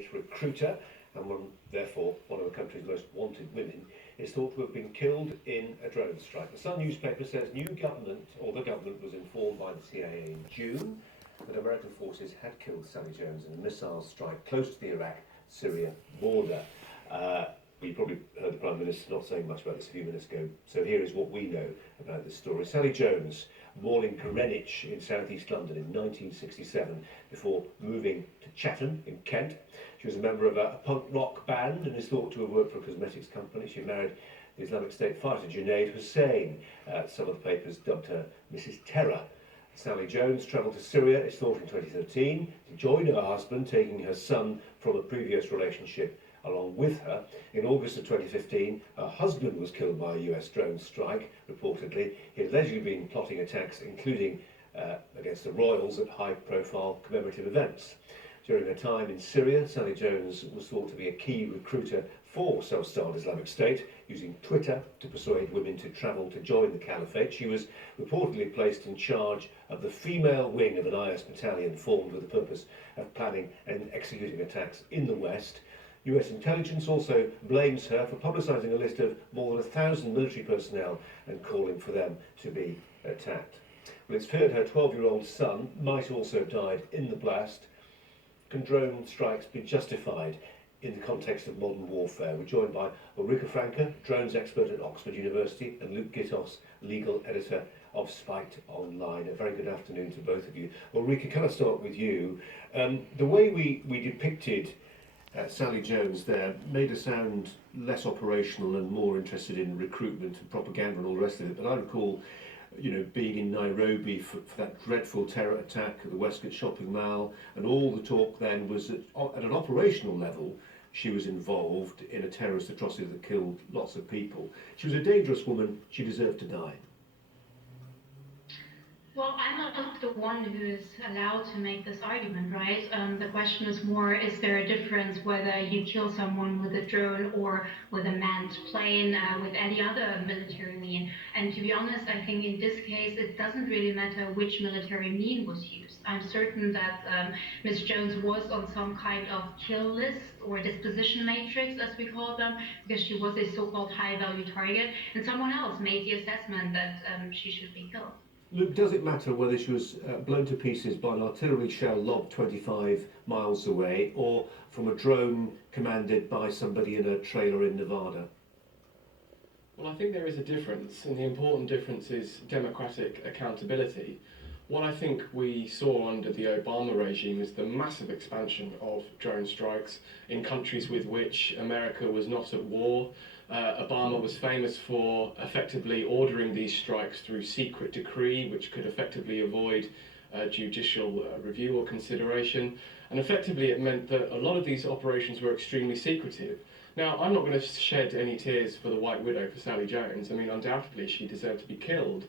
recruiter and therefore one of the country's most wanted women, is thought to have been killed in a drone strike. The Sun newspaper says the government was informed by the CIA in June that American forces had killed Sally Jones in a missile strike close to the Iraq-Syria border. You probably heard the Prime Minister not saying much about this a few minutes ago, so here is what we know about this story. Sally Jones, born in Greenwich in southeast London in 1967, before moving to Chatham in Kent. She was a member of a punk rock band and is thought to have worked for a cosmetics company. She married the Islamic State fighter Junaid Hussain. Some of the papers dubbed her Mrs. Terror. Sally Jones travelled to Syria, it's thought in 2013, to join her husband, taking her son from a previous relationship along with her. In August of 2015, her husband was killed by a US drone strike, reportedly. He had allegedly been plotting attacks, including against the royals at high-profile commemorative events. During her time in Syria, Sally Jones was thought to be a key recruiter for self-styled Islamic State, using Twitter to persuade women to travel to join the caliphate. She was reportedly placed in charge of the female wing of an IS battalion formed with the purpose of planning and executing attacks in the West. US intelligence also blames her for publicising a list of more than 1,000 military personnel and calling for them to be attacked. Well, it's feared her 12-year-old son might also have died in the blast. Can drone strikes be justified in the context of modern warfare? We're joined by Ulrike Franke, drones expert at Oxford University, and Luke Gittos, legal editor of Spiked Online. A very good afternoon to both of you. Ulrike, can I start with you? The way we depicted Sally Jones there made her sound less operational and more interested in recruitment and propaganda and all the rest of it. But I recall, being in Nairobi for that dreadful terror attack at the Westgate Shopping Mall, and all the talk then was that at an operational level, she was involved in a terrorist atrocity that killed lots of people. She was a dangerous woman. She deserved to die. Well, I'm not the one who's allowed to make this argument, right? The question is more, is there a difference whether you kill someone with a drone or with a manned plane, with any other military mean? And to be honest, I think in this case, it doesn't really matter which military mean was used. I'm certain that Ms. Jones was on some kind of kill list or disposition matrix, as we call them, because she was a so-called high-value target, and someone else made the assessment that she should be killed. Luke, does it matter whether she was blown to pieces by an artillery shell lobbed 25 miles away or from a drone commanded by somebody in a trailer in Nevada? Well, I think there is a difference, and the important difference is democratic accountability. What I think we saw under the Obama regime is the massive expansion of drone strikes in countries with which America was not at war. Obama was famous for effectively ordering these strikes through secret decree, which could effectively avoid judicial review or consideration. And effectively it meant that a lot of these operations were extremely secretive. Now, I'm not going to shed any tears for the White Widow, for Sally Jones. I mean, undoubtedly she deserved to be killed.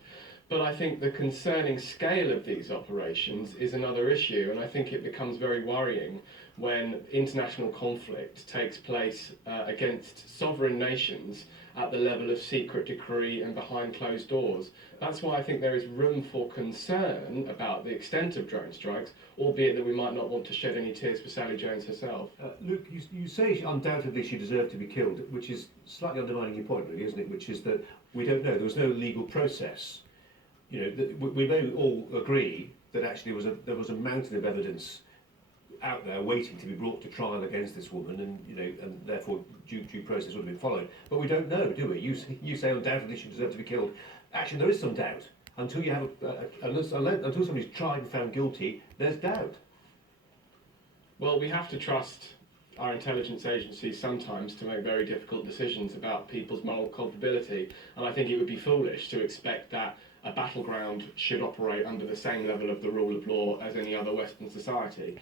But I think the concerning scale of these operations is another issue, and I think it becomes very worrying when international conflict takes place against sovereign nations at the level of secret decree and behind closed doors. That's why I think there is room for concern about the extent of drone strikes, albeit that we might not want to shed any tears for Sally Jones herself. Luke, you say undoubtedly she deserved to be killed, which is slightly undermining your point, really, isn't it? Which is that we don't know. There was no legal process. We may all agree that actually there was a mountain of evidence out there waiting to be brought to trial against this woman, and therefore due process would have been followed. But we don't know, do we? You say undoubtedly she deserved to be killed. Actually, there is some doubt. Until you have until somebody's tried and found guilty, there's doubt. Well, we have to trust our intelligence agencies sometimes to make very difficult decisions about people's moral culpability, and I think it would be foolish to expect that a battleground should operate under the same level of the rule of law as any other Western society.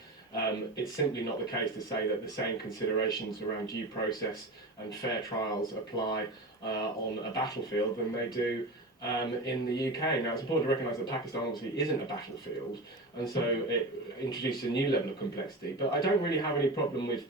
It's simply not the case to say that the same considerations around due process and fair trials apply on a battlefield than they do in the UK. Now, it's important to recognise that Pakistan obviously isn't a battlefield, and so it introduces a new level of complexity. But I don't really have any problem with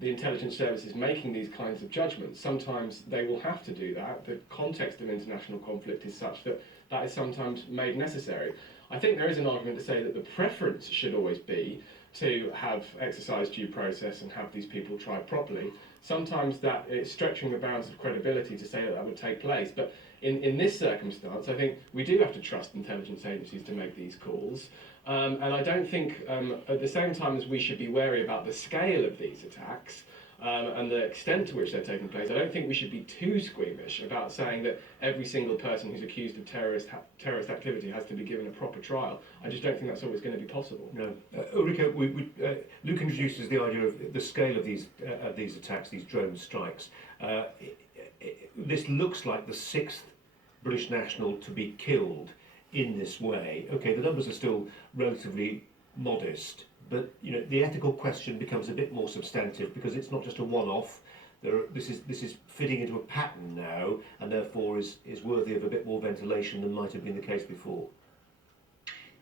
the intelligence services making these kinds of judgments. Sometimes they will have to do that. The context of international conflict is such that that is sometimes made necessary. I think there is an argument to say that the preference should always be to have exercised due process and have these people tried properly. Sometimes that it's stretching the bounds of credibility to say that that would take place. But in this circumstance, I think we do have to trust intelligence agencies to make these calls. And I don't think, at the same time as we should be wary about the scale of these attacks, and the extent to which they're taking place, I don't think we should be too squeamish about saying that every single person who's accused of terrorist activity has to be given a proper trial. I just don't think that's always going to be possible. No, Ulrike, Luke introduces the idea of the scale of these attacks, these drone strikes. This looks like the 6th British national to be killed in this way. Okay, the numbers are still relatively modest, but you know the ethical question becomes a bit more substantive because it's not just a one-off. This is fitting into a pattern now, and therefore is worthy of a bit more ventilation than might have been the case before.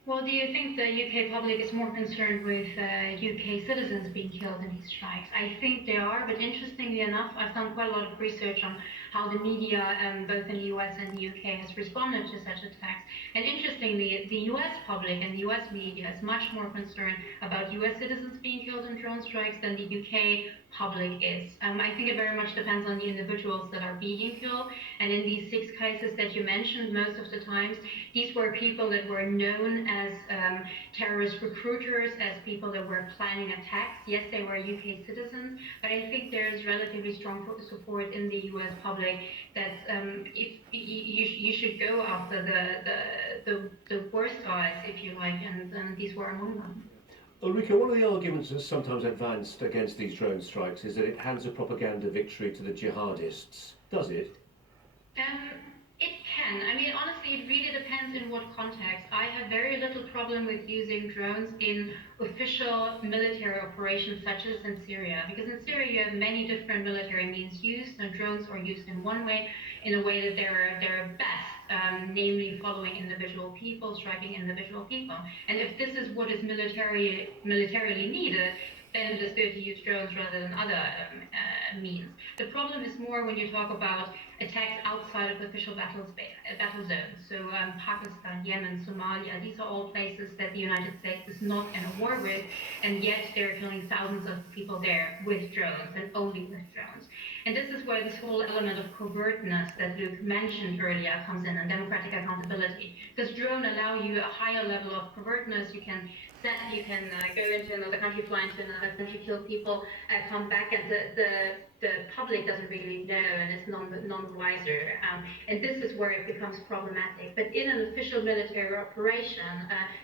Well, do you think the UK public is more concerned with UK citizens being killed in these strikes? I think they are, but interestingly enough, I've done quite a lot of research on how the media, both in the US and the UK, has responded to such attacks. And interestingly, the US public and the US media is much more concerned about US citizens being killed in drone strikes than the UK public is. I think it very much depends on the individuals that are being killed. And in these 6 cases that you mentioned, most of the times, these were people that were known as terrorist recruiters, as people that were planning attacks. Yes, they were UK citizens, but I think there is relatively strong support in the US public that if you should go after the worst guys, if you like, and these were among them. Ulrike, one of the arguments that's sometimes advanced against these drone strikes is that it hands a propaganda victory to the jihadists. Does it? It can. I mean, honestly, it really depends in what context. I have very little problem with using drones in official military operations, such as in Syria, because in Syria you have many different military means used, and drones are used in one way, in a way that they're best, namely following individual people, striking individual people. And if this is what is militarily needed, then it is good to use drones rather than other means. The problem is more when you talk about attacks outside of official battle zones. So Pakistan, Yemen, Somalia, these are all places that the United States is not in a war with, and yet they're killing thousands of people there with drones, and only with drones. And this is where this whole element of covertness that Luke mentioned earlier comes in, and democratic accountability. Because drones allow you a higher level of covertness. You can go into another country, fly into another country, kill people, come back, and the public doesn't really know, and it's none wiser. And this is where it becomes problematic. But in an official military operation,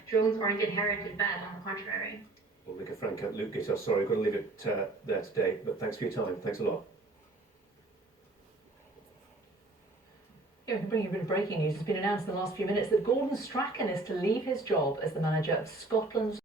drones aren't inherently bad, on the contrary. Well, Ulrike Franke, Luke Gittos, sorry, I've got to leave it there today, but thanks for your time. Thanks a lot. Yeah, we can bring you a bit of breaking news. It's been announced in the last few minutes that Gordon Strachan is to leave his job as the manager of Scotland's